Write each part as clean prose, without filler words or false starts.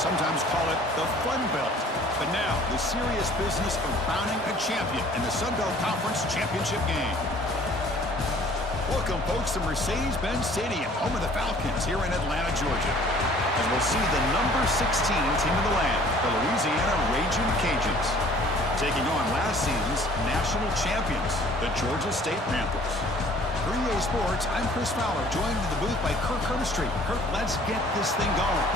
sometimes call it the Fun Belt. But now, the serious business of crowning a champion in the Sun Belt Conference Championship game. Welcome, folks, to Mercedes-Benz Stadium, home of the Falcons here in Atlanta, Georgia. As we'll see the number 16 team in the land, the Louisiana Ragin' Cajuns, taking on last season's national champions, the Georgia State Panthers. For EA Sports, I'm Chris Fowler, joined in the booth by Kirk Hermstreet. Kirk, let's get this thing going.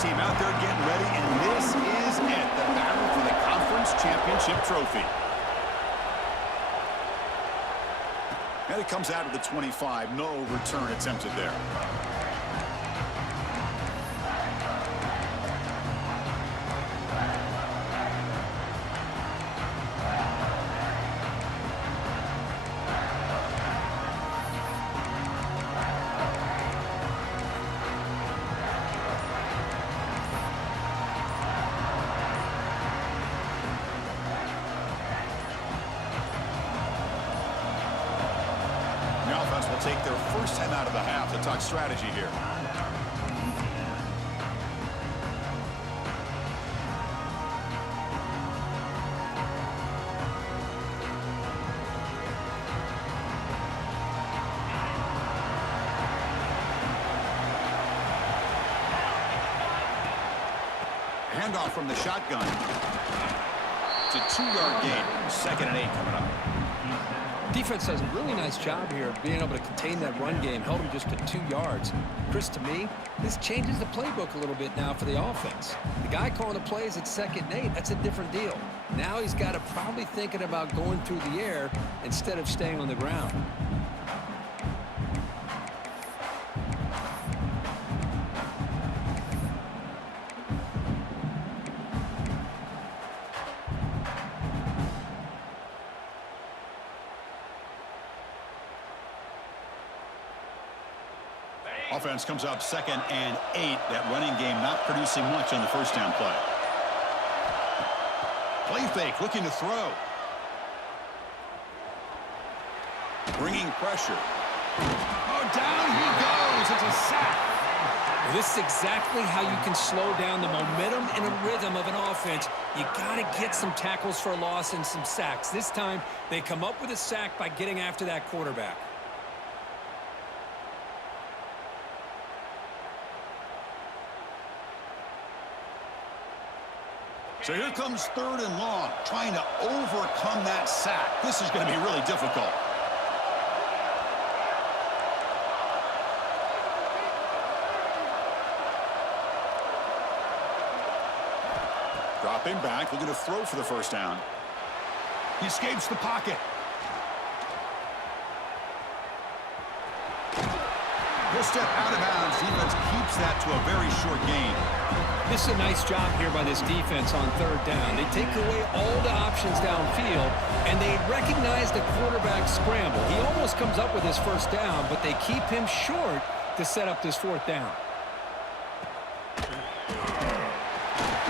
Team out there getting ready, and this is it, the battle for the conference championship trophy. And it comes out of the 25, no return attempted there. Will take their first time out of the half to talk strategy here. Handoff from the shotgun. It's a 2-yard gain. 2nd and 8 coming up. Defense does a really nice job here of being able to contain that run game, held him just to 2 yards. Chris, to me, this changes the playbook a little bit now for the offense. The guy calling the plays at 2nd and 8, that's a different deal. Now he's got to probably thinking about going through the air instead of staying on the ground. Offense comes up 2nd and 8. That running game not producing much on the first down play. Play fake, looking to throw. Bringing pressure. Oh, down he goes. It's a sack. Well, this is exactly how you can slow down the momentum and a rhythm of an offense. You got to get some tackles for a loss and some sacks. This time, they come up with a sack by getting after that quarterback. So here comes 3rd and long, trying to overcome that sack. This is going to be really difficult. Dropping back, looking to throw for the first down. He escapes the pocket. He'll step out of bounds. Defense keeps that to a very short gain. This is a nice job here by this defense on 3rd down. They take away all the options downfield, and they recognize the quarterback scramble. He almost comes up with his first down, but they keep him short to set up this 4th down. And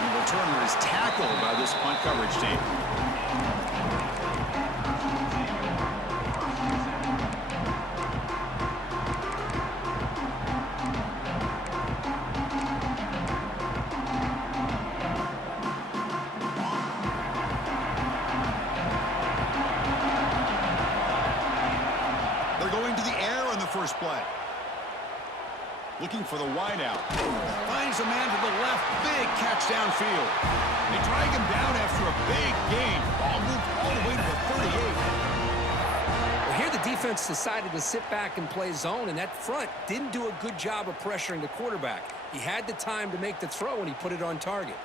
the returner is tackled by this punt coverage team. First play. Looking for the wideout. Finds a man to the left. Big catch downfield. They drag him down after a big gain. Ball moved all the way to the 38. Well, here the defense decided to sit back and play zone, and that front didn't do a good job of pressuring the quarterback. He had the time to make the throw, and he put it on target.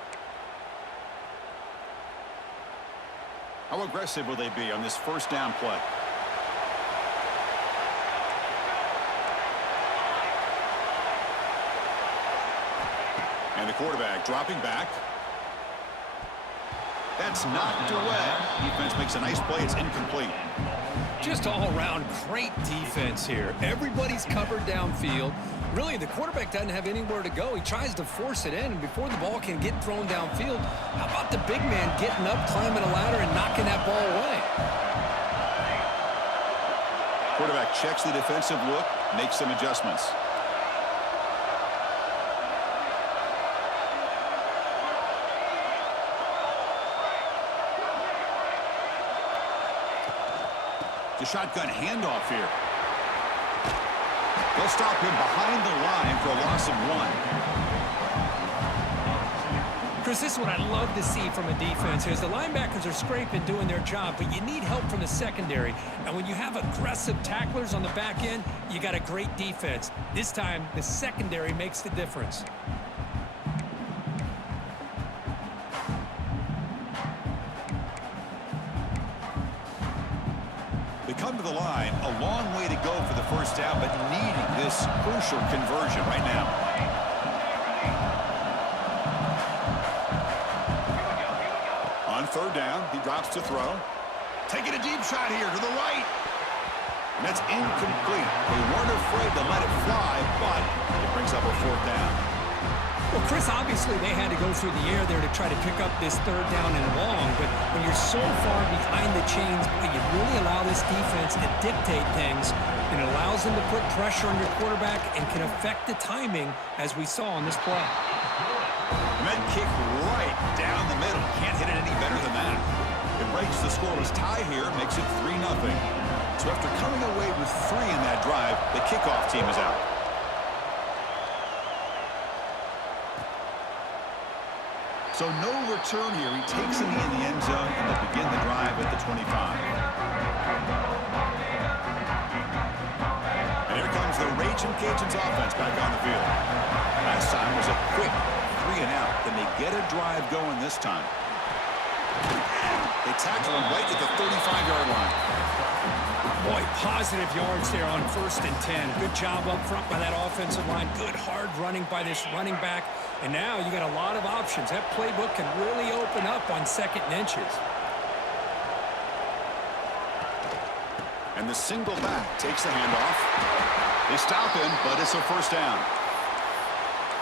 How aggressive will they be on this first down play? the quarterback dropping back. That's knocked away. Defense makes a nice play. It's incomplete. Just all around great defense here. Everybody's covered downfield. Really, the quarterback doesn't have anywhere to go. He tries to force it in, and before the ball can get thrown downfield, how about the big man getting up, climbing a ladder, and knocking that ball away? Quarterback checks the defensive look, makes some adjustments. The shotgun handoff here. They'll stop him behind the line for a loss of 1. Chris, this is what I love to see from a defense is the linebackers are scraping, doing their job, but you need help from the secondary. And when you have aggressive tacklers on the back end, you got a great defense. This time, the secondary makes the difference. They come to the line, a long way to go for the first down, but needing this crucial conversion right now. On third down, he drops to throw. Taking a deep shot here to the right. And that's incomplete. They weren't afraid to let it fly, but it brings up a fourth down. Well, Chris, obviously they had to go through the air there to try to pick up this third down and long, but when you're so far behind the chains, you really allow this defense to dictate things, and it allows them to put pressure on your quarterback and can affect the timing, as we saw on this play. Med kick right down the middle. Can't hit it any better than that. It breaks the scoreless tie here, makes it 3-0. So after coming away with 3 in that drive, the kickoff team is out. So no return here. He takes a knee in the end zone, and they'll begin the drive at the 25. And here comes the Raging Cajuns offense back on the field. Last time was a quick 3-and-out. Can they get a drive going this time? They tackle him right at the 35-yard line. Boy, positive yards there on 1st and 10. Good job up front by that offensive line. Good hard running by this running back. And now you got a lot of options. That playbook can really open up on 2nd and inches. And the single back takes the handoff. They stop him, but it's a first down.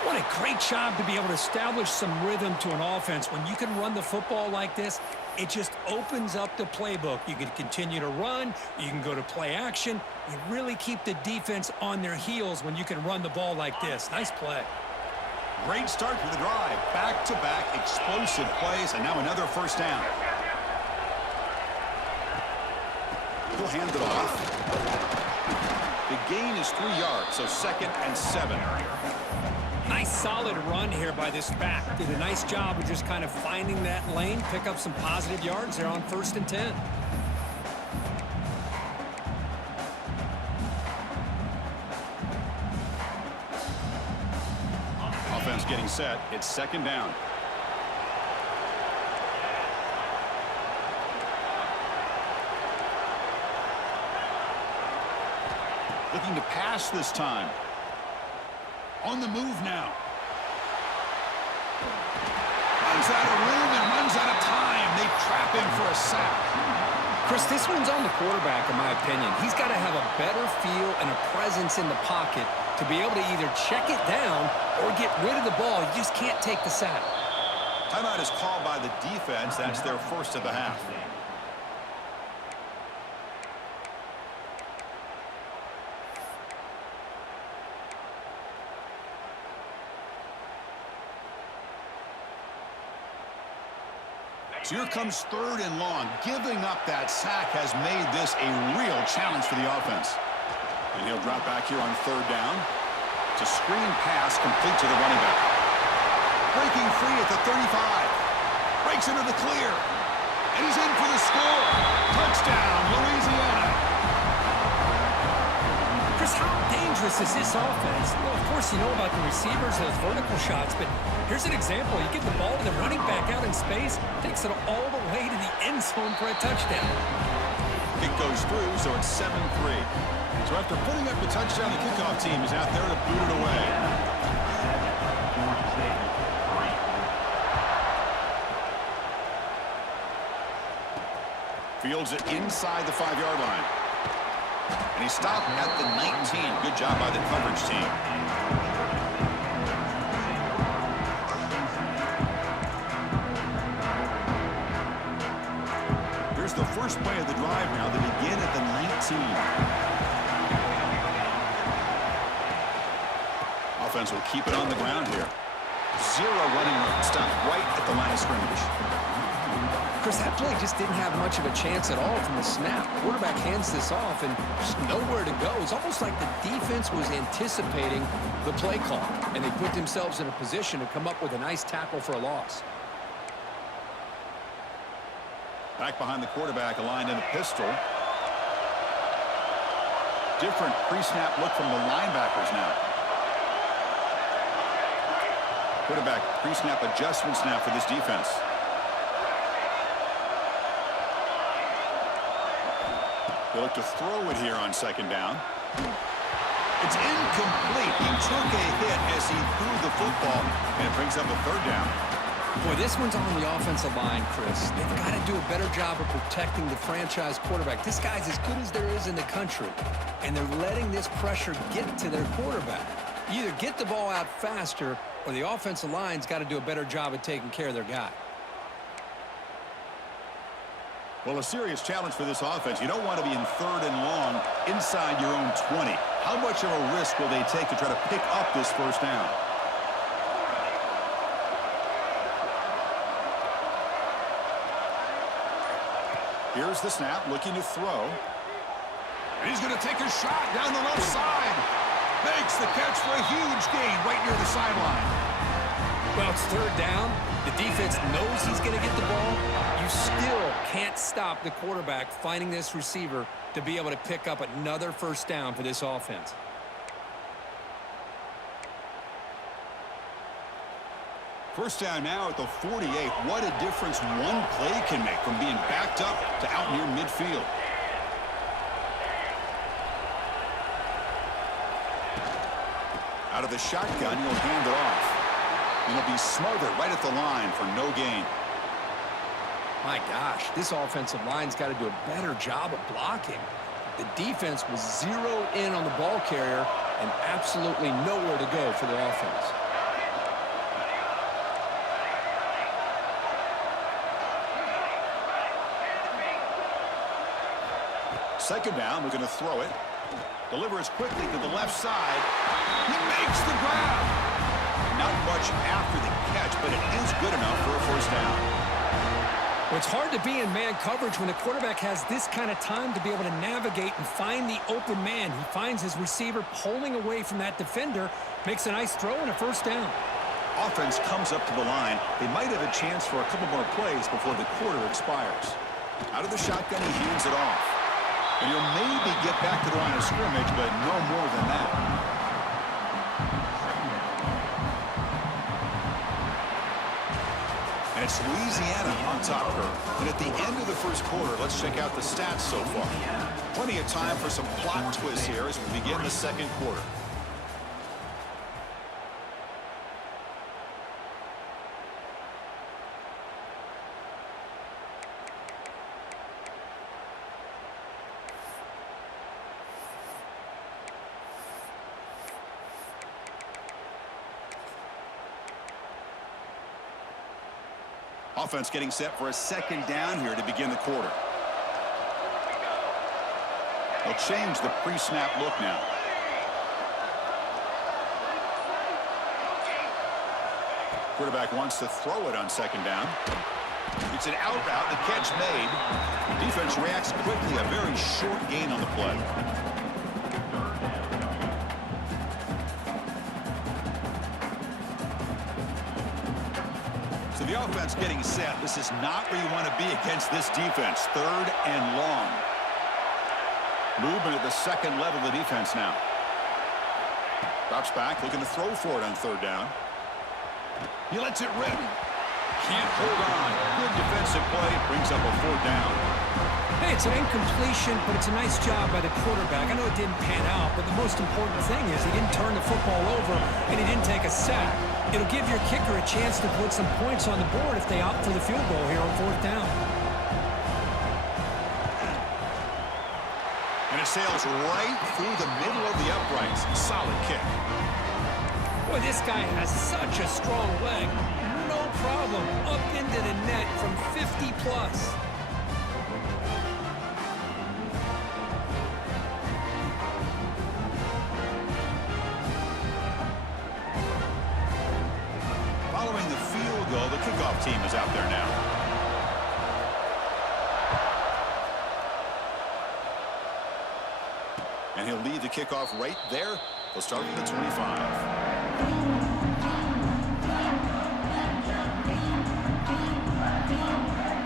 What a great job to be able to establish some rhythm to an offense. When you can run the football like this, it just opens up the playbook. You can continue to run. You can go to play action. You really keep the defense on their heels when you can run the ball like this. Nice play. Great start for the drive. Back-to-back explosive plays, and now another first down. He'll hand it off. The gain is 3 yards, so 2nd and 7. Nice solid run here by this back. Did a nice job of just kind of finding that lane, pick up some positive yards there on 1st and 10. Offense getting set. It's 2nd down. Looking to pass this time. On the move now. Runs out of room and runs out of time. They trap him for a sack. Chris, this one's on the quarterback, in my opinion. He's got to have a better feel and a presence in the pocket to be able to either check it down or get rid of the ball. You just can't take the sack. Timeout is called by the defense. That's their first of the half. So here comes 3rd and long. Giving up that sack has made this a real challenge for the offense. And he'll drop back here on 3rd down. It's a screen pass complete to the running back. Breaking free at the 35. Breaks into the clear. And he's in for the score. Touchdown, Louisiana. Chris, how dangerous is this offense? Well, of course, you know about the receivers, those vertical shots, but here's an example. You get the ball to the running back out in space, takes it all the way to the end zone for a touchdown. Kick goes through, so it's 7-3. So after putting up the touchdown, the kickoff team is out there to boot it away. Fields it inside the 5-yard line. And he stopped at the 19. Good job by the coverage team. Here's the first play of the drive now. They begin at the 19. Offense will keep it on the ground here. 0 running room. Stop right at the line of scrimmage. Chris, that play just didn't have much of a chance at all from the snap. Quarterback hands this off and just nowhere to go. It's almost like the defense was anticipating the play call, and they put themselves in a position to come up with a nice tackle for a loss. Back behind the quarterback, aligned in the pistol. Different pre-snap look from the linebackers now. Quarterback pre-snap adjustments now for this defense. They look to throw it here on second down. It's incomplete. He took a hit as he threw the football, and it brings up a third down. Boy, this one's on the offensive line, Chris. They've got to do a better job of protecting the franchise quarterback. This guy's as good as there is in the country, and they're letting this pressure get to their quarterback. You either get the ball out faster, or the offensive line's got to do a better job of taking care of their guy. Well, a serious challenge for this offense. You don't want to be in 3rd and long inside your own 20. How much of a risk will they take to try to pick up this first down? Here's the snap, looking to throw. And he's going to take a shot down the left side. Makes the catch for a huge gain right near the sideline. Well, it's 3rd down. The defense knows he's going to get the ball. You still can't stop the quarterback finding this receiver to be able to pick up another first down for this offense. First down now at the 48. What a difference one play can make from being backed up to out near midfield. Out of the shotgun, he'll hand it off. And he'll be smothered right at the line for no gain. My gosh, this offensive line's got to do a better job of blocking. The defense was zeroed in on the ball carrier and absolutely nowhere to go for the offense. Second down, we're going to throw it. Delivers quickly to the left side. He makes the grab. Not much after the catch, but it is good enough for a first down. Well, it's hard to be in man coverage when the quarterback has this kind of time to be able to navigate and find the open man. He finds his receiver pulling away from that defender, makes a nice throw and a first down. Offense comes up to the line. They might have a chance for a couple more plays before the quarter expires. Out of the shotgun, he hands it off. And he'll maybe get back to the line of scrimmage, but no more than that. And it's Louisiana on top curve. And at the end of the first quarter, let's check out the stats so far. Plenty of time for some plot twists here as we begin the second quarter. Offense getting set for a second down here to begin the quarter. They'll change the pre-snap look now. Quarterback wants to throw it on second down. It's an out route, the catch made. Defense reacts quickly, a very short gain on the play. So the offense getting set. This is not where you want to be against this defense. 3rd and long. Movement at the second level of the defense now. Drops back, looking to throw for it on 3rd down. He lets it rip. Can't hold on. Good defensive play. Brings up a 4th down. Hey, it's an incompletion, but it's a nice job by the quarterback. I know it didn't pan out, but the most important thing is he didn't turn the football over and he didn't take a sack. It'll give your kicker a chance to put some points on the board if they opt for the field goal here on 4th down. sails right through the middle of the uprights. Solid kick. Boy, this guy has such a strong leg. No problem. Up into the net from 50 plus. Following the field goal, the kickoff team is out there now. And he'll lead the kickoff right there. They'll start from the 25.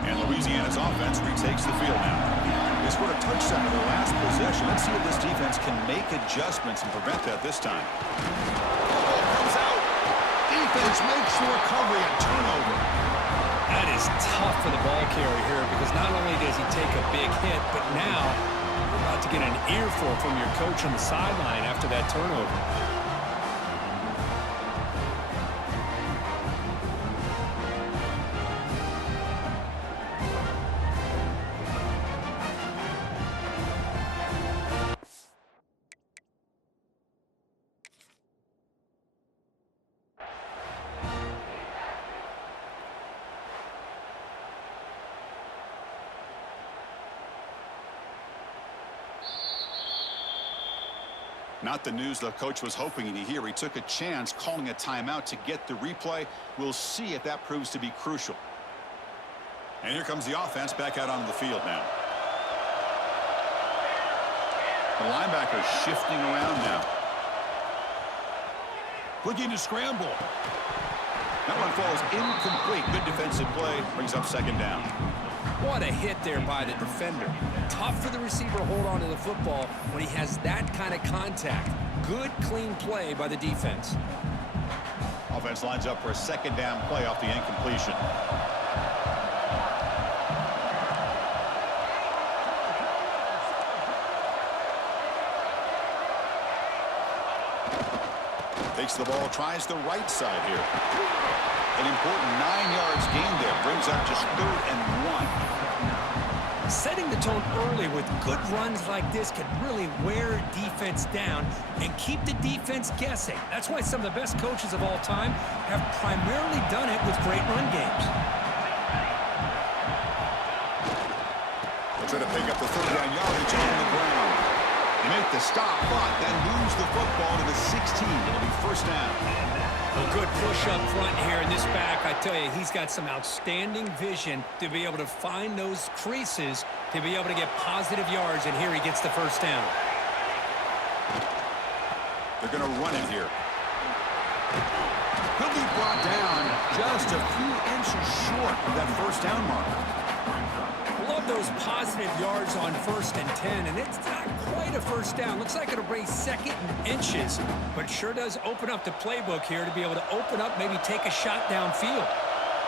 And Louisiana's offense retakes the field now. They scored a touchdown in their last possession. Let's see if this defense can make adjustments and prevent that this time. Ball comes out. Defense makes the recovery and turnover. That is tough for the ball carrier here because not only does he take a big hit, but now you're about to get an earful from your coach on the sideline after that turnover. Not the news the coach was hoping to hear. He took a chance calling a timeout to get the replay. We'll see if that proves to be crucial. And here comes the offense back out onto the field now. The linebacker shifting around now. Looking to scramble. That one falls incomplete. Good defensive play. Brings up second down. What a hit there by the defender. Tough for the receiver to hold on to the football when he has that kind of contact. Good, clean play by the defense. Offense lines up for a second down play off the incompletion. Takes the ball, tries the right side here. An important 9 yards gain there. Brings up just 3rd and 1. Setting the tone early with good runs like this can really wear defense down and keep the defense guessing. That's why some of the best coaches of all time have primarily done it with great run games. They'll try to pick up the 3rd down yardage on the ground. They make the stop, but then lose the football to the 16. It'll be 1st down. A good push up front here in this back. I tell you, he's got some outstanding vision to be able to find those creases to be able to get positive yards, and here he gets the 1st down. They're going to run it here. He'll be brought down just a few inches short of that 1st down marker. Love those positive yards on 1st and 10, and it's not quite a 1st down. Looks like it'll bring 2nd and inches, but it sure does open up the playbook here to be able to open up, maybe take a shot downfield.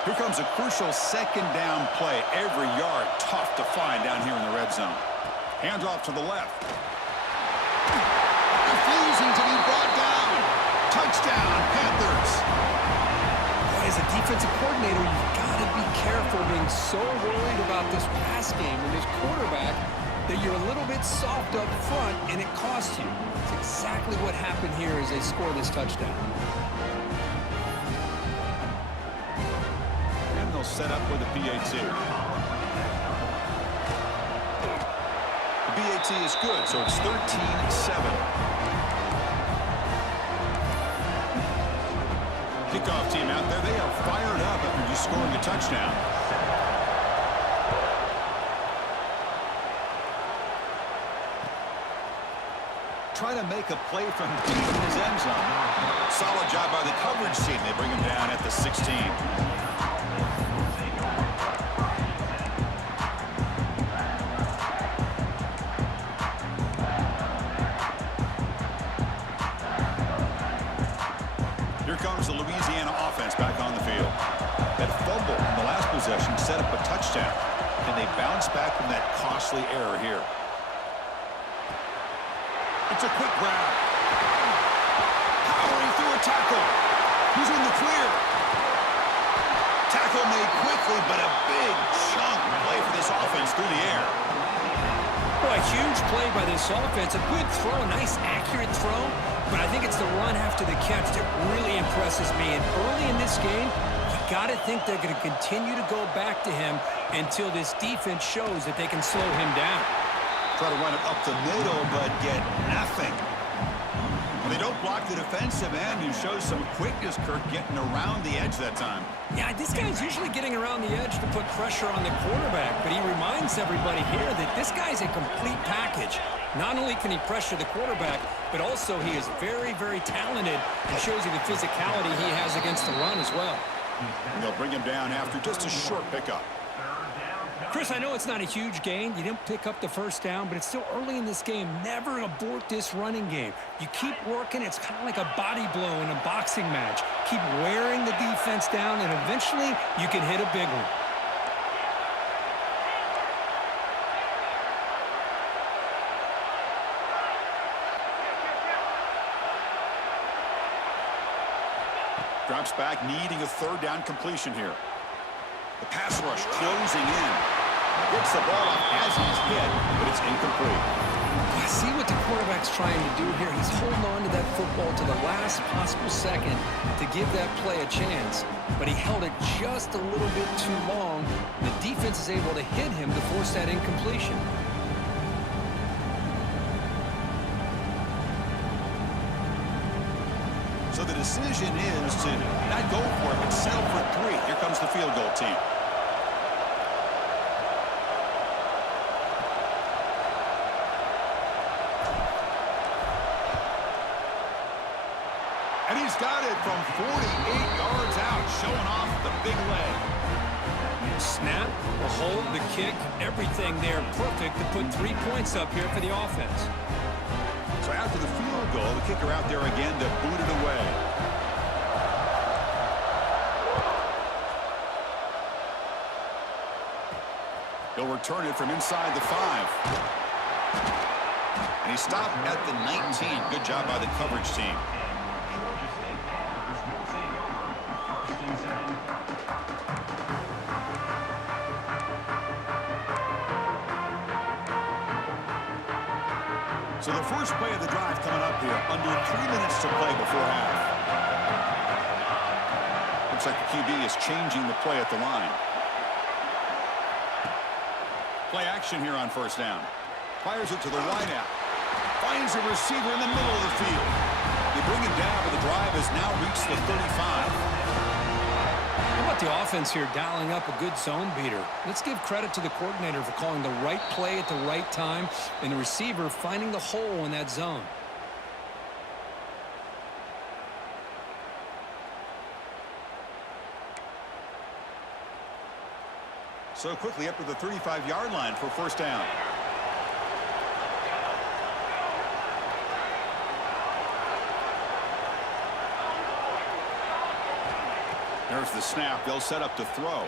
Here comes a crucial 2nd down play. Every yard tough to find down here in the red zone. Hand off to the left. Refusing to be brought down. Touchdown, Panthers. Boy, as a defensive coordinator, you've got to be careful being so worried about this pass game and this quarterback that you're a little bit soft up front and it costs you. It's exactly what happened here as they score this touchdown. And they'll set up with a PAT. The PAT is good, so it's 13-7. Kickoff team out there, they are fired up after just scoring a touchdown. Try to make a play from deep in his end zone. Solid job by the coverage team. They bring him down at the 16. Here comes the Louisiana offense back on the field. That fumble in the last possession set up a touchdown. Can they bounce back from that costly error here? It's a quick grab. Powering through a tackle. He's in the clear. Tackle made quickly, but a big chunk play for this offense through the air. Boy, a huge play by this offense. A good throw, a nice accurate throw. But I think it's the run after the catch that really impresses me. And early in this game, you got to think they're going to continue to go back to him until this defense shows that they can slow him down. Try to run it up the middle, but get nothing. Well, they don't block the defensive end, who shows some quickness, Kirk, getting around the edge that time. Yeah, this guy's usually getting around the edge to put pressure on the quarterback, but he reminds everybody here that this guy's a complete package. Not only can he pressure the quarterback, but also he is very, very talented and shows you the physicality he has against the run as well. And they'll bring him down after just a short pickup. Chris, I know it's not a huge gain. You didn't pick up the first down, but it's still early in this game. Never abort this running game. You keep working. It's kind of like a body blow in a boxing match. Keep wearing the defense down, and eventually you can hit a big one. Drops back, needing a third down completion here. The pass rush closing in. Gets the ball off as he's hit, but it's incomplete. I see what the quarterback's trying to do here. He's holding on to that football to the last possible second to give that play a chance, but he held it just a little bit too long. The defense is able to hit him to force that incompletion. So the decision is to not go for it, but settle for 3. Here comes the field goal team. And he's got it from 48 yards out, showing off the big leg. Snap, the hold, the kick, everything there perfect to put 3 points up here for the offense. So after the field goal, the kicker out there again to boot it away. He'll return it from inside the 5. And he stopped at the 19. Good job by the coverage team. So the first play of the drive coming up here, under 3 minutes to play before half. Looks like the QB is changing the play at the line. Play action here on first down. Fires it to the wideout. Finds a receiver in the middle of the field. They bring him down, but the drive has now reached the 35. How about the offense here dialing up a good zone beater? Let's give credit to the coordinator for calling the right play at the right time and the receiver finding the hole in that zone. So quickly up to the 35-yard line for first down. There's the snap. They'll set up to throw.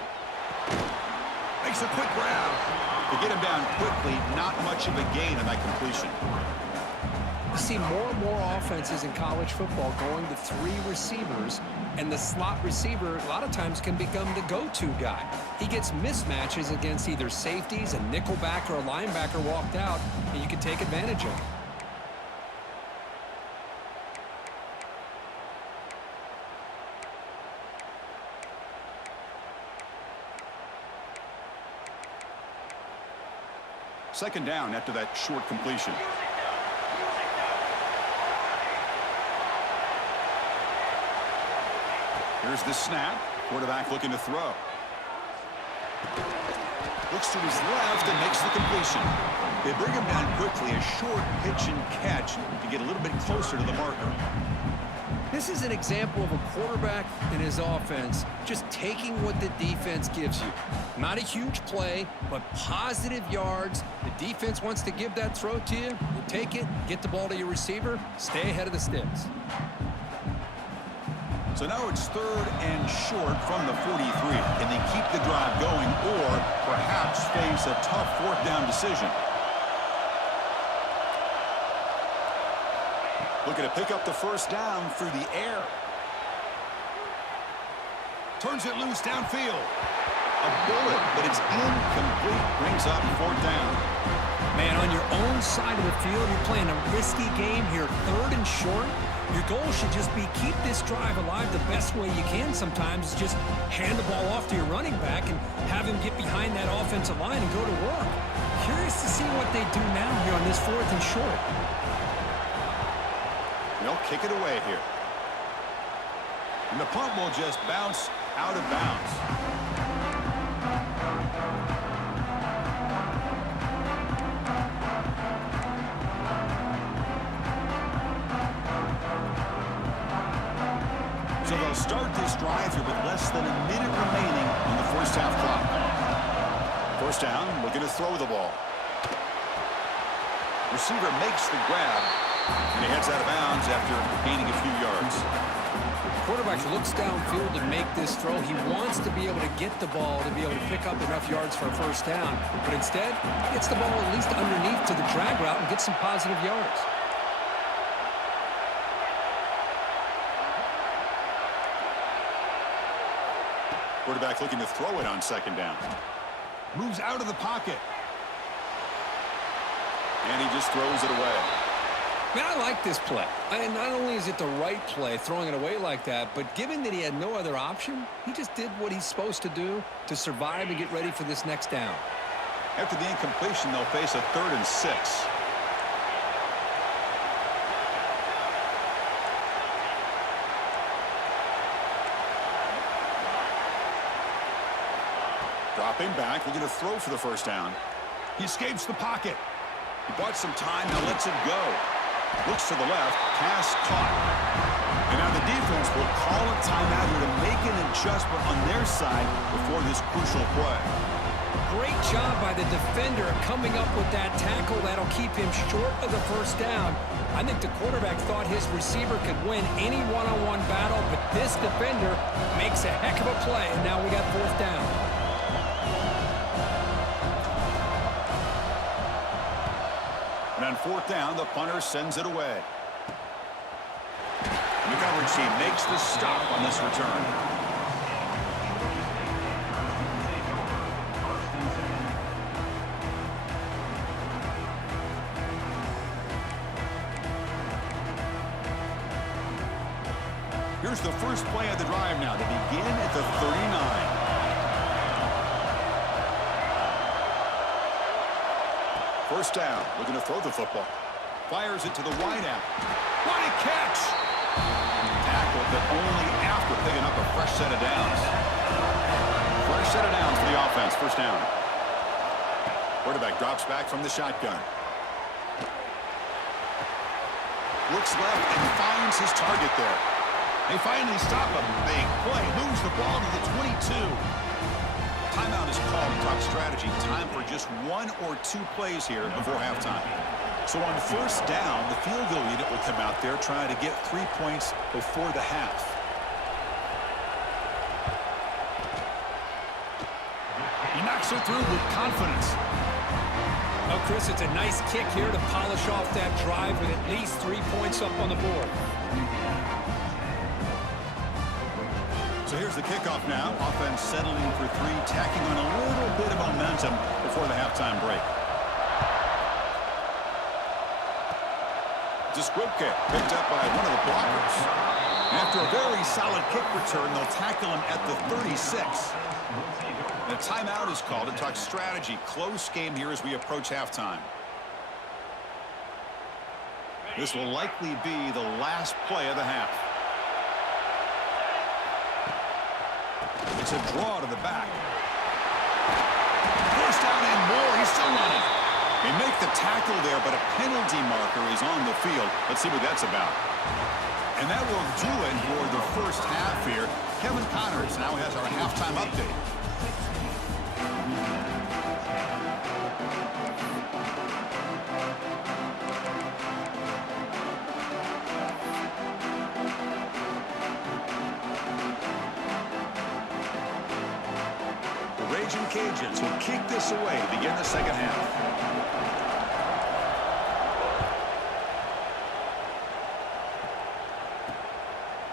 Makes a quick grab. To get him down quickly, not much of a gain on that completion. You see more and more offenses in college football going to 3 receivers, and the slot receiver a lot of times can become the go-to guy. He gets mismatches against either safeties, a nickelback, or a linebacker walked out, and you can take advantage of it. Second down after that short completion. Here's the snap. Quarterback looking to throw. Looks to his left and makes the completion. They bring him down quickly. A short pitch and catch to get a little bit closer to the marker. This is an example of a quarterback and his offense just taking what the defense gives you. Not a huge play, but positive yards. The defense wants to give that throw to you. You take it, get the ball to your receiver, stay ahead of the sticks. So now it's third and short from the 43. Can they keep the drive going or perhaps face a tough fourth down decision? Looking to pick up the first down through the air. Turns it loose downfield. A bullet, but it's incomplete. Brings up fourth down. Man, on your own side of the field, you're playing a risky game here, 3rd and short. Your goal should just be keep this drive alive the best way you can sometimes. Just hand the ball off to your running back and have him get behind that offensive line and go to work. Curious to see what they do now here on this 4th and short. They'll kick it away here. And the punt will just bounce out of bounds. So they'll start this drive here with less than a minute remaining on the first half clock. First down, looking to throw the ball. Receiver makes the grab, and he heads out of bounds after gaining a few yards. Quarterback looks downfield to make this throw. He wants to be able to get the ball to be able to pick up enough yards for a first down. But instead, he gets the ball at least underneath to the drag route and gets some positive yards. Quarterback looking to throw it on second down. Moves out of the pocket. And he just throws it away. Man, I like this play. And not only is it the right play, throwing it away like that, but given that he had no other option, he just did what he's supposed to do to survive and get ready for this next down. After the incompletion, they'll face a 3rd and 6. Dropping back, looking to throw for the first down. He escapes the pocket. He bought some time, now lets it go. Looks to the left, pass caught. And now the defense will call a timeout here to make an adjustment on their side before this crucial play. Great job by the defender coming up with that tackle that'll keep him short of the first down. I think the quarterback thought his receiver could win any one-on-one battle, but this defender makes a heck of a play, and now we got 4th down. And on 4th down, the punter sends it away. And the coverage team makes the stop on this return. Here's the first play of the drive now. They begin at the 39. First down, looking to throw the football. Fires it to the wideout. What a catch! Tackle, but only after picking up a fresh set of downs. Fresh set of downs for the offense. First down. Quarterback drops back from the shotgun. Looks left and finds his target there. They finally stop a big play. Moves the ball to the 22. Timeout is called to talk strategy. Time for just 1 or 2 plays here before halftime. So on first down, the field goal unit will come out there trying to get 3 points before the half. He knocks it through with confidence. Well, Chris, it's a nice kick here to polish off that drive with at least 3 points up on the board. So here's the kickoff now. Offense settling for 3, tacking on a little bit of momentum before the halftime break. Disquipke picked up by one of the blockers. And after a very solid kick return, they'll tackle him at the 36. And a timeout is called to talk strategy. Close game here as we approach halftime. This will likely be the last play of the half. It's a draw to the back. First down and more. He's still running. They make the tackle there, but a penalty marker is on the field. Let's see what that's about. And that will do it for the first half here. Kevin Connors now has our halftime update. Cajuns will kick this away to begin the second half.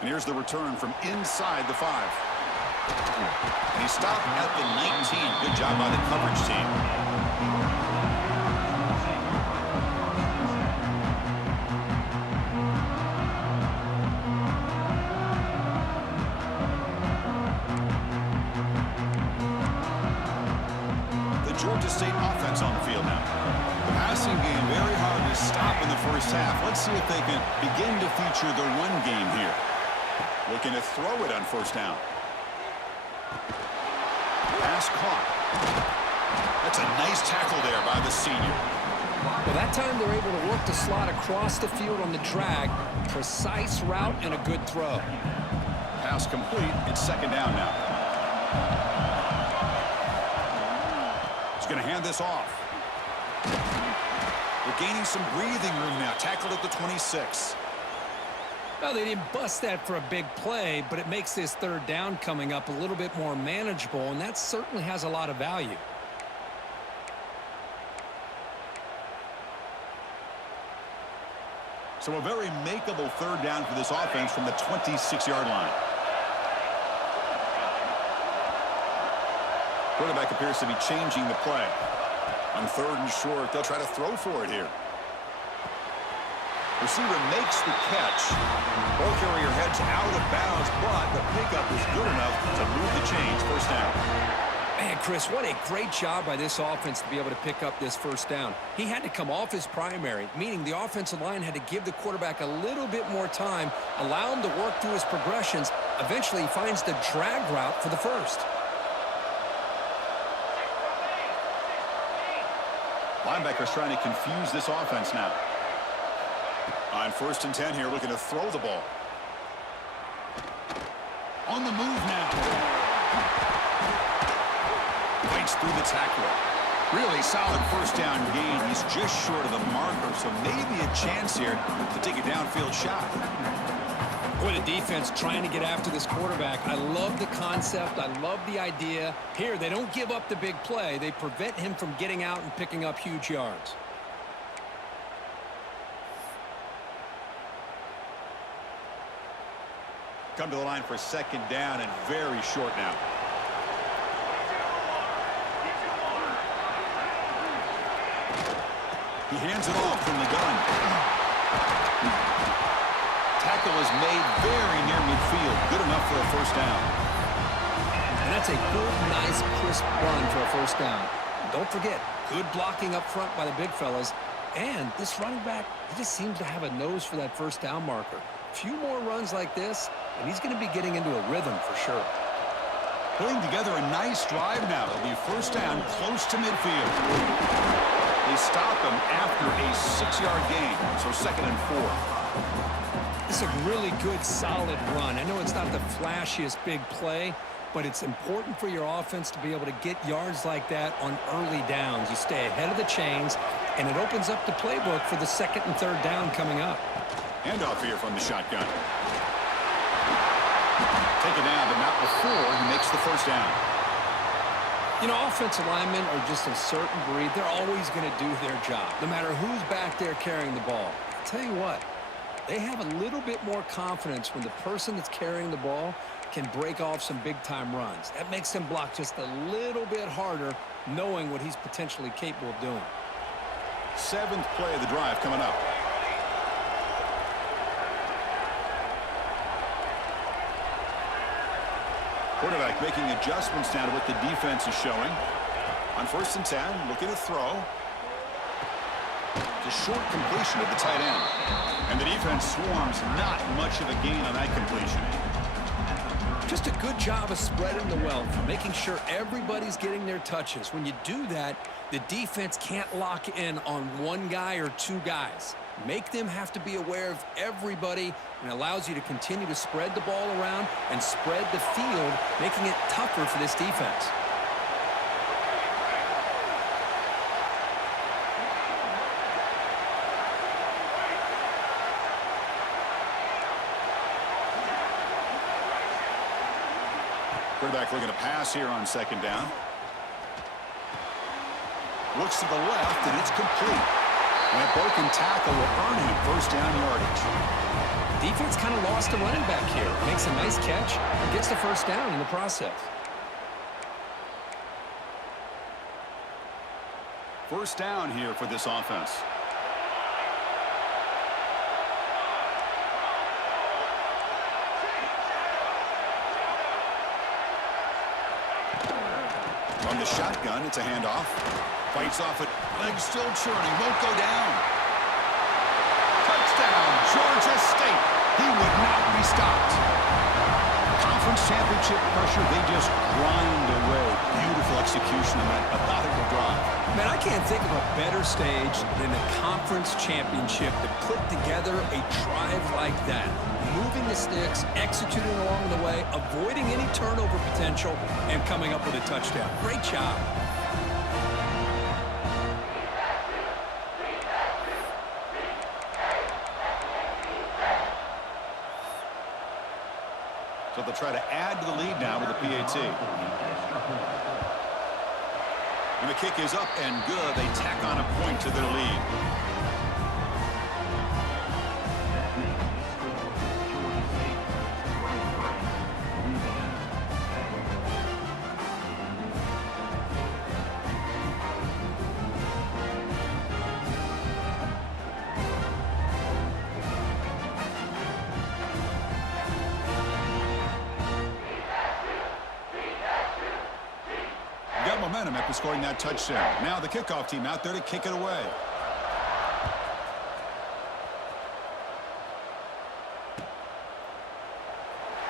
And here's the return from inside the 5. And he stopped at the 19. Good job by the coverage team. offense on the field now. The passing game very hard to stop in the first half. Let's see if they can begin to feature the run game here. Looking to throw it on first down. Pass caught. That's a nice tackle there by the senior. Well, that time they're able to work the slot across the field on the drag. Precise route and a good throw. Pass complete. It's second down now. He's going to hand this off. They're gaining some breathing room now. Tackled at the 26. Well, they didn't bust that for a big play, but it makes this third down coming up a little bit more manageable, and that certainly has a lot of value. So a very makeable third down for this offense from the 26-yard line. Quarterback appears to be changing the play. On third and short, they'll try to throw for it here. Receiver makes the catch. Ball carrier heads out of bounds, but the pickup is good enough to move the chains. First down. Man, Chris, what a great job by this offense to be able to pick up this first down. He had to come off his primary, meaning the offensive line had to give the quarterback a little bit more time, allow him to work through his progressions. Eventually, he finds the drag route for the first. Linebackers trying to confuse this offense now. On first and 10 here, looking to throw the ball. On the move now. Fights through the tackler. Really solid first down gain. He's just short of the marker, so maybe a chance here to take a downfield shot. Boy, the defense trying to get after this quarterback. I love the concept. I love the idea. Here, they don't give up the big play. They prevent him from getting out and picking up huge yards. Come to the line for second down and very short now. He hands it off from the gun. Tackle is made very near midfield. Good enough for a first down. And that's a good, nice, crisp run for a first down. Don't forget, good blocking up front by the big fellas. And this running back, he just seems to have a nose for that first down marker. A few more runs like this, and he's going to be getting into a rhythm for sure. Putting together a nice drive now. It'll be first down close to midfield. They stop him after a 6-yard gain, so second and 4. It's a really good, solid run. I know it's not the flashiest big play, but it's important for your offense to be able to get yards like that on early downs. You stay ahead of the chains, and it opens up the playbook for the second and third down coming up. Handoff here from the shotgun. Taken down, but not before he makes the first down. You know, offensive linemen are just a certain breed. They're always going to do their job, no matter who's back there carrying the ball. I'll tell you what, they have a little bit more confidence when the person that's carrying the ball can break off some big-time runs. That makes them block just a little bit harder, knowing what he's potentially capable of doing. 7th play of the drive coming up. Quarterback making adjustments now to what the defense is showing. On first and 10, looking to throw. It's a short completion of the tight end. And the defense swarms, not much of a gain on that completion. Just a good job of spreading the wealth, making sure everybody's getting their touches. When you do that, the defense can't lock in on one guy or two guys. Make them have to be aware of everybody, and allows you to continue to spread the ball around and spread the field, making it tougher for this defense. Quarterback looking to pass here on second down. Looks to the left, and it's complete. And that broken tackle will earn him first down yardage. Defense kind of lost a running back here. Makes a nice catch and gets the first down in the process. First down here for this offense. From the shotgun, it's a handoff. Fights off it. Legs still churning. Won't go down. Touchdown, Georgia State. He would not be stopped. Conference championship pressure, they just grind away. Beautiful execution on that methodical drive. Man, I can't think of a better stage than the conference championship to put together a drive like that. Moving the sticks, executing along the way, avoiding any turnover potential, and coming up with a touchdown. Great job. So they'll try to add to the lead now with the PAT. And the kick is up and good. They tack on a point to their lead. Momentum after scoring that touchdown. Now the kickoff team out there to kick it away.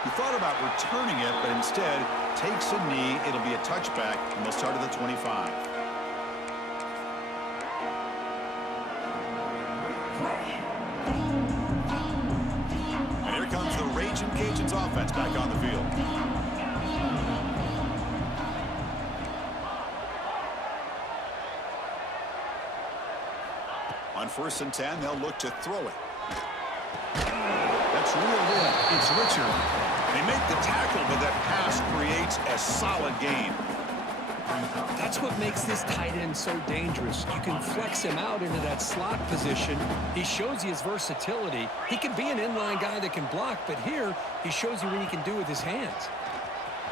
He thought about returning it, but instead takes a knee. It'll be a touchback, and they'll start at the 25. And here comes the Raging Cajuns offense back on the field. On 1st and 10, they'll look to throw it. That's reeled in. It's Richard. They make the tackle, but that pass creates a solid gain. That's what makes this tight end so dangerous. You can flex him out into that slot position. He shows you his versatility. He can be an inline guy that can block, but here he shows you what he can do with his hands.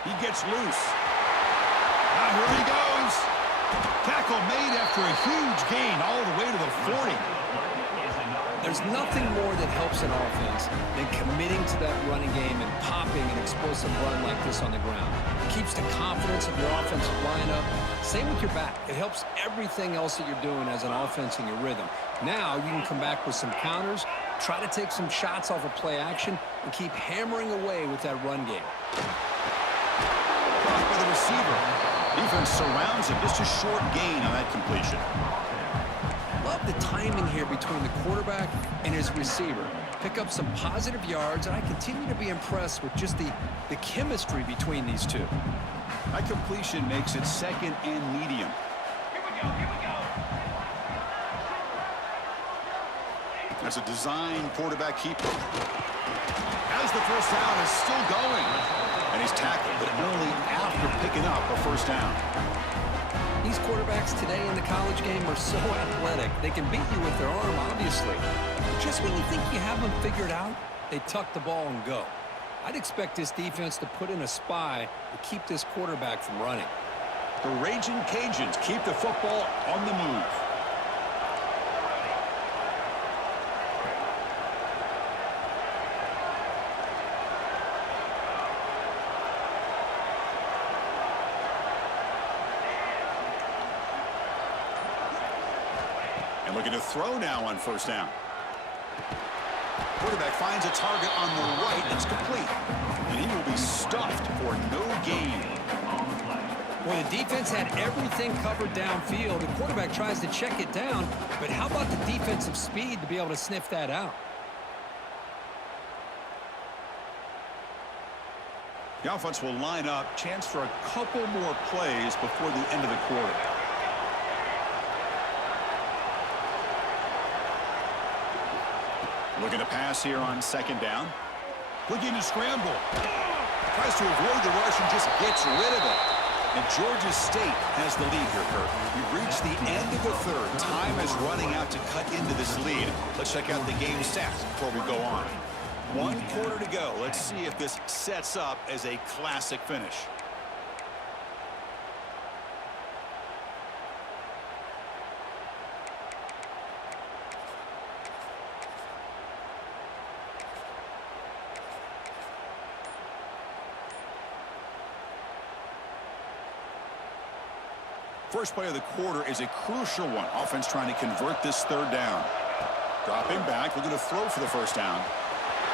He gets loose. Now here he goes. Tackle made after a huge gain all the way to the 40. There's nothing more that helps an offense than committing to that running game and popping an explosive run like this on the ground. It keeps the confidence of your offensive lineup. Same with your back. It helps everything else that you're doing as an offense in your rhythm. Now you can come back with some counters, try to take some shots off of play action, and keep hammering away with that run game. Caught by the receiver. Defense surrounds him. Just a short gain on that completion. Love the timing here between the quarterback and his receiver. Pick up some positive yards, and I continue to be impressed with just the chemistry between these two. That completion makes it 2nd and medium. Here we go. As a design quarterback keeper. As the first down is still going. And he's tackled, but only after picking up a first down. These quarterbacks today in the college game are so athletic. They can beat you with their arm, obviously. But just when you think you have them figured out, they tuck the ball and go. I'd expect this defense to put in a spy to keep this quarterback from running. The Raging Cajuns keep the football on the move. And looking to throw now on first down. Quarterback finds a target on the right. It's complete. And he will be stuffed for no gain. Well, the defense had everything covered downfield. The quarterback tries to check it down, but how about the defensive speed to be able to sniff that out? The offense will line up. Chance for a couple more plays before the end of the quarter. Looking to pass here on 2nd down. Looking to scramble. Tries to avoid the rush and just gets rid of it. And Georgia State has the lead here, Kurt. We've reached the end of the 3rd. Time is running out to cut into this lead. Let's check out the game stats before we go on. 1 quarter to go. Let's see if this sets up as a classic finish. First play of the quarter is a crucial one. Offense trying to convert this third down. Dropping back, looking to throw for the first down.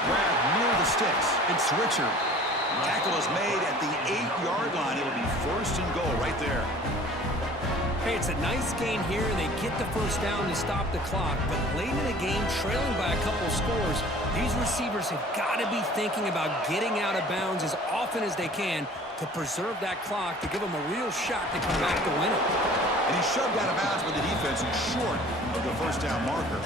Grab near the sticks. It's Richard. Tackle is made at the 8-yard line. It'll be first and goal right there. Hey, it's a nice gain here, and they get the first down to stop the clock. But late in the game, trailing by a couple scores, these receivers have got to be thinking about getting out of bounds as often as they can to preserve that clock, to give them a real shot to come back to win it. And he's shoved out of bounds by the defense short of the first down marker.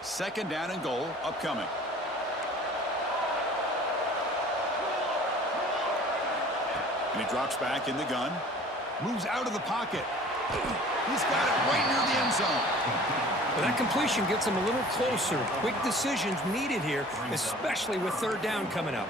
Second down and goal upcoming. And he drops back in the gun. Moves out of the pocket. He's got it right near the end zone. Well, that completion gets him a little closer. Quick decisions needed here, especially with third down coming up.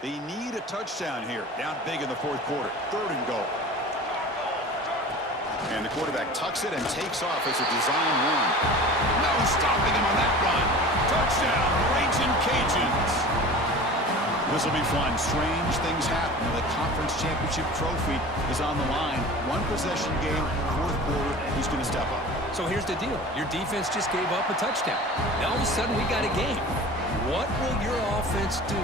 They need a touchdown here. Down big in the fourth quarter. Third and goal. And the quarterback tucks it and takes off as a design run. No stopping him on that run. Touchdown, Raging Cajuns. This will be fun. Strange things happen when the conference championship trophy is on the line. One possession game, fourth quarter. Who's going to step up? So here's the deal. Your defense just gave up a touchdown. Now all of a sudden we got a game. What will your offense do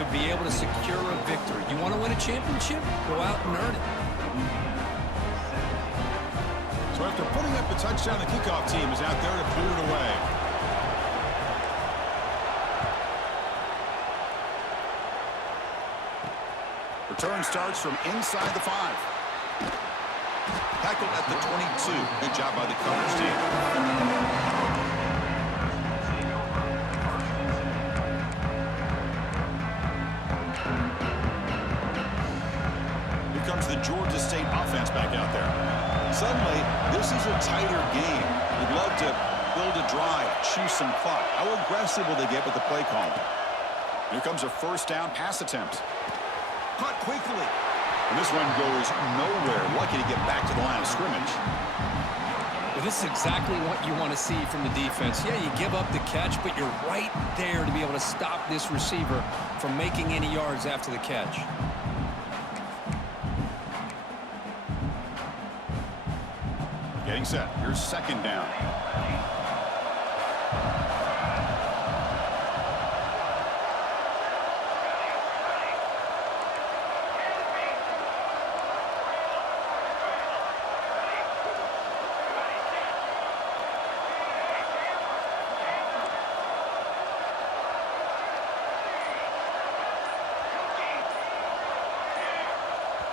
to be able to secure a victory? You want to win a championship? Go out and earn it. So after putting up the touchdown, the kickoff team is out there to boot it away. Return starts from inside the 5. Tackled at the 22. Good job by the coverage team. The Georgia State offense back out there. Suddenly, this is a tighter game. You'd love to build a drive, choose some clock. How aggressive will they get with the play call? Here comes a first down pass attempt. Caught quickly. And this one goes nowhere. Lucky to get back to the line of scrimmage. Well, this is exactly what you want to see from the defense. Yeah, you give up the catch, but you're right there to be able to stop this receiver from making any yards after the catch. Getting set. Here's second down.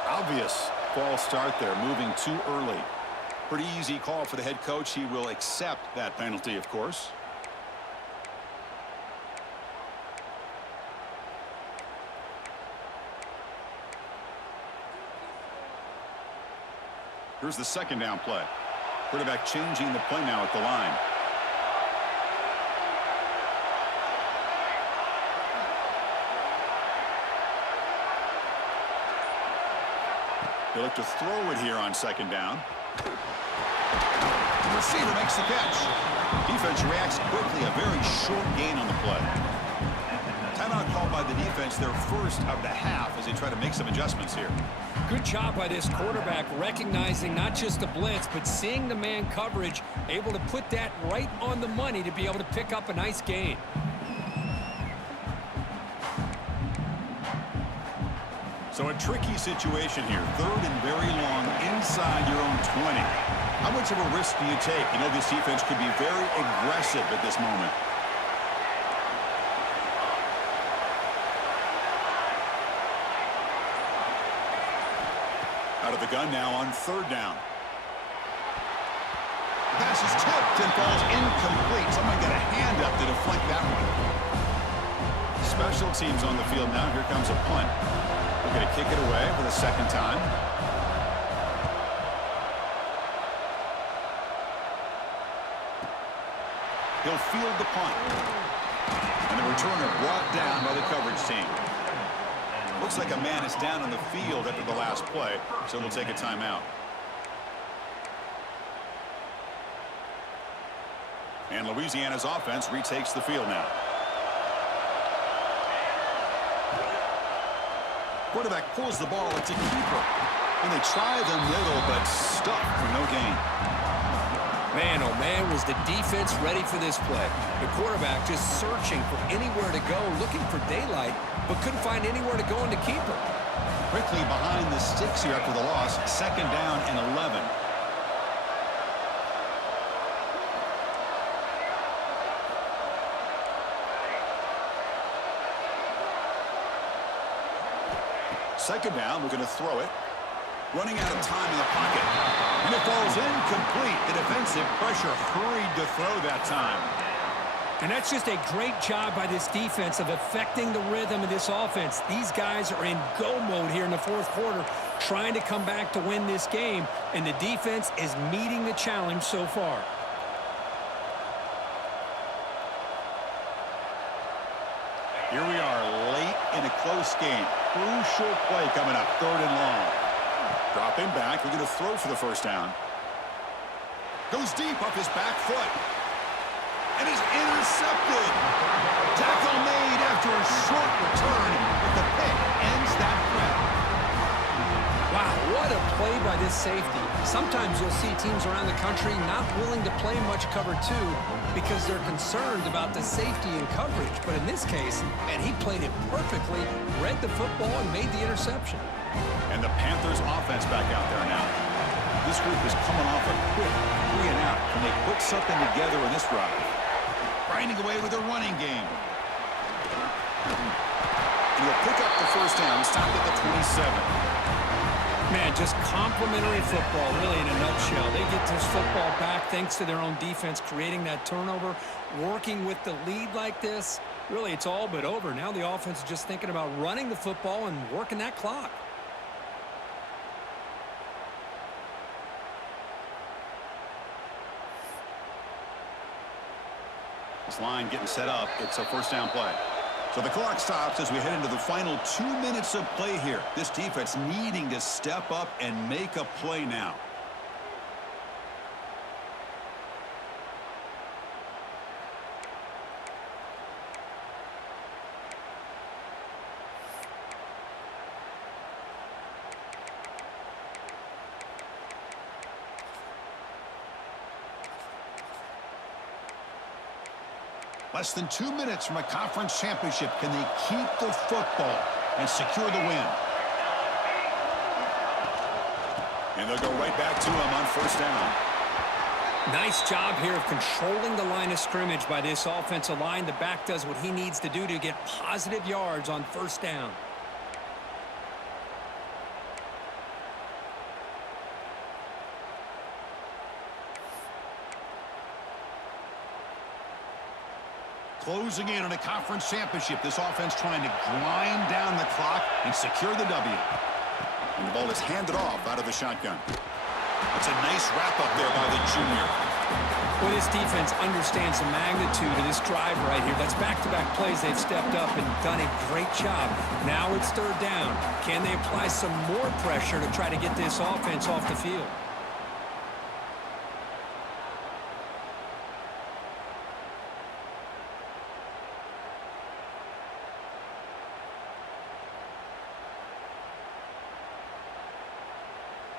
Obvious false start there, moving too early. Pretty easy call for the head coach. He will accept that penalty, of course. Here's the second down play. Quarterback changing the play now at the line. They look to throw it here on second down. The receiver makes the catch. Defense reacts quickly. A very short gain on the play. Timeout called by the defense, their first of the half, as they try to make some adjustments here. Good job by this quarterback recognizing not just the blitz, but seeing the man coverage, able to put that right on the money to be able to pick up a nice gain. So a tricky situation here. Third and very long inside your own 20. How much of a risk do you take? You know, this defense could be very aggressive at this moment. Out of the gun now on third down. Pass is tipped and falls incomplete. Someone got a hand up to deflect that one. Special teams on the field now. Here comes a punt. We're going to kick it away for the second time. He'll field the punt. And the returner brought down by the coverage team. Looks like a man is down on the field after the last play, so we'll take a timeout. And Louisiana's offense retakes the field now. Quarterback pulls the ball. It's a keeper. And they try the middle, but stuck for no gain. Man, oh man, was the defense ready for this play. The quarterback just searching for anywhere to go, looking for daylight, but couldn't find anywhere to go in the keeper. Quickly behind the sticks here after the loss. Second down and 11. Second down, we're going to throw it. Running out of time in the pocket. And it falls incomplete. The defensive pressure hurried to throw that time. And that's just a great job by this defense of affecting the rhythm of this offense. These guys are in go mode here in the fourth quarter, trying to come back to win this game, and the defense is meeting the challenge so far. Here we are late in a close game. Crucial play coming up, third and long. Dropping back, we're going to throw for the first down. Goes deep off his back foot. And is intercepted. Tackle made after a short return, but the pick ends that threat. Wow, what a play by this safety. Sometimes you'll see teams around the country not willing to play much cover two because they're concerned about the safety and coverage. But in this case, man, he played it perfectly, read the football, and made the interception. And the Panthers offense back out there now. This group is coming off a quick 3 and out. Can they put something together in this drive? Grinding away with a running game. And he'll pick up the first down. Stopped at the 27. Man, just complimentary football, really, in a nutshell. They get this football back thanks to their own defense, creating that turnover, working with the lead like this. Really, it's all but over. Now the offense is just thinking about running the football and working that clock. This line getting set up. It's a first down play. So the clock stops as we head into the final 2 minutes of play here. This defense needing to step up and make a play now. Less than 2 minutes from a conference championship. Can they keep the football and secure the win? And they'll go right back to him on first down. Nice job here of controlling the line of scrimmage by this offensive line. The back does what he needs to do to get positive yards on first down. Closing in on a conference championship. This offense trying to grind down the clock and secure the W. And the ball is handed off out of the shotgun. That's a nice wrap-up there by the junior. Well, this defense understands the magnitude of this drive right here. That's back-to-back plays. They've stepped up and done a great job. Now it's third down. Can they apply some more pressure to try to get this offense off the field?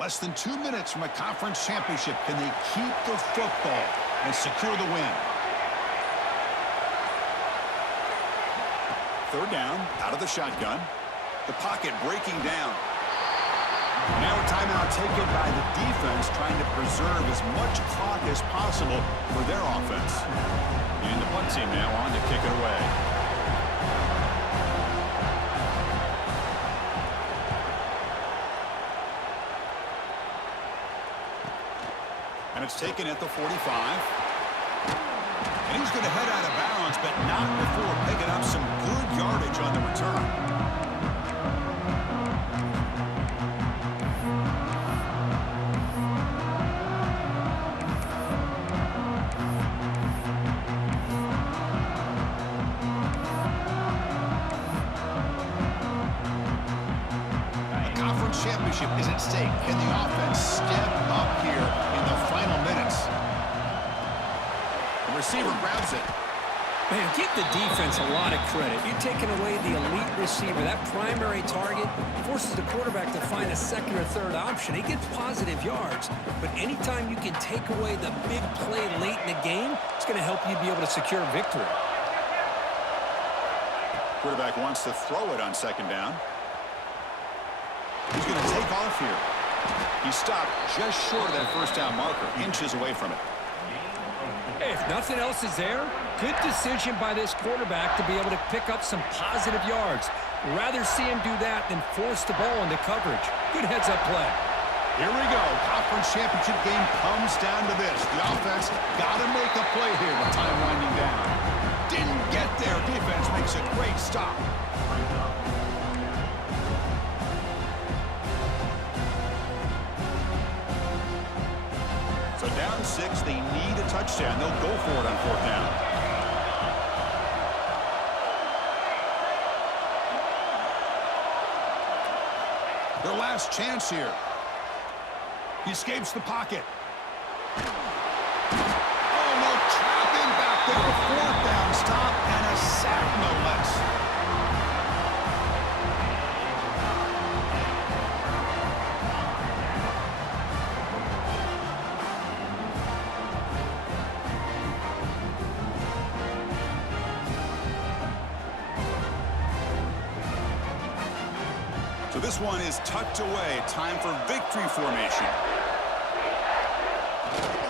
Less than 2 minutes from a conference championship. Can they keep the football and secure the win? Third down, out of the shotgun. The pocket breaking down. Now a timeout taken by the defense, trying to preserve as much clock as possible for their offense. And the punt team now on to kick it away. And it's taken at the 45. And he's going to head out of bounds, but not before picking up some good yardage on the return. Championship is at stake. Can the offense step up here in the final minutes? The receiver grabs it. Man, give the defense a lot of credit. You're taking away the elite receiver. That primary target forces the quarterback to find a second or third option. He gets positive yards, but anytime you can take away the big play late in the game, it's going to help you be able to secure victory. Quarterback wants to throw it on second down. He's going to take off here. He stopped just short of that first down marker, inches away from it. Hey, if nothing else is there, good decision by this quarterback to be able to pick up some positive yards. Rather see him do that than force the ball into coverage. Good heads-up play. Here we go. Conference championship game comes down to this. The offense got to make a play here with time winding down. Didn't get there. Defense makes a great stop. So down 6, they need a touchdown. They'll go for it on fourth down. Their last chance here. He escapes the pocket. Oh, no, trapping back there. A fourth down stop and a sack, no less. So this one is tucked away. Time for victory formation.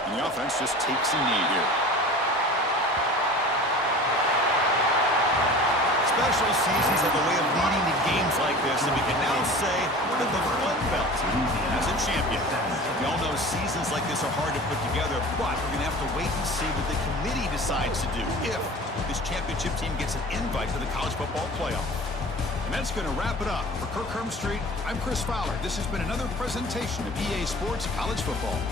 And the offense just takes a knee here. Special seasons have a way of leading to games like this, and we can now say that the Fun Belt has a champion. We all know seasons like this are hard to put together, but we're going to have to wait and see what the committee decides to do if this championship team gets an invite to the college football playoff. And that's going to wrap it up. For Kirk Hermstreet, I'm Chris Fowler. This has been another presentation of EA Sports College Football.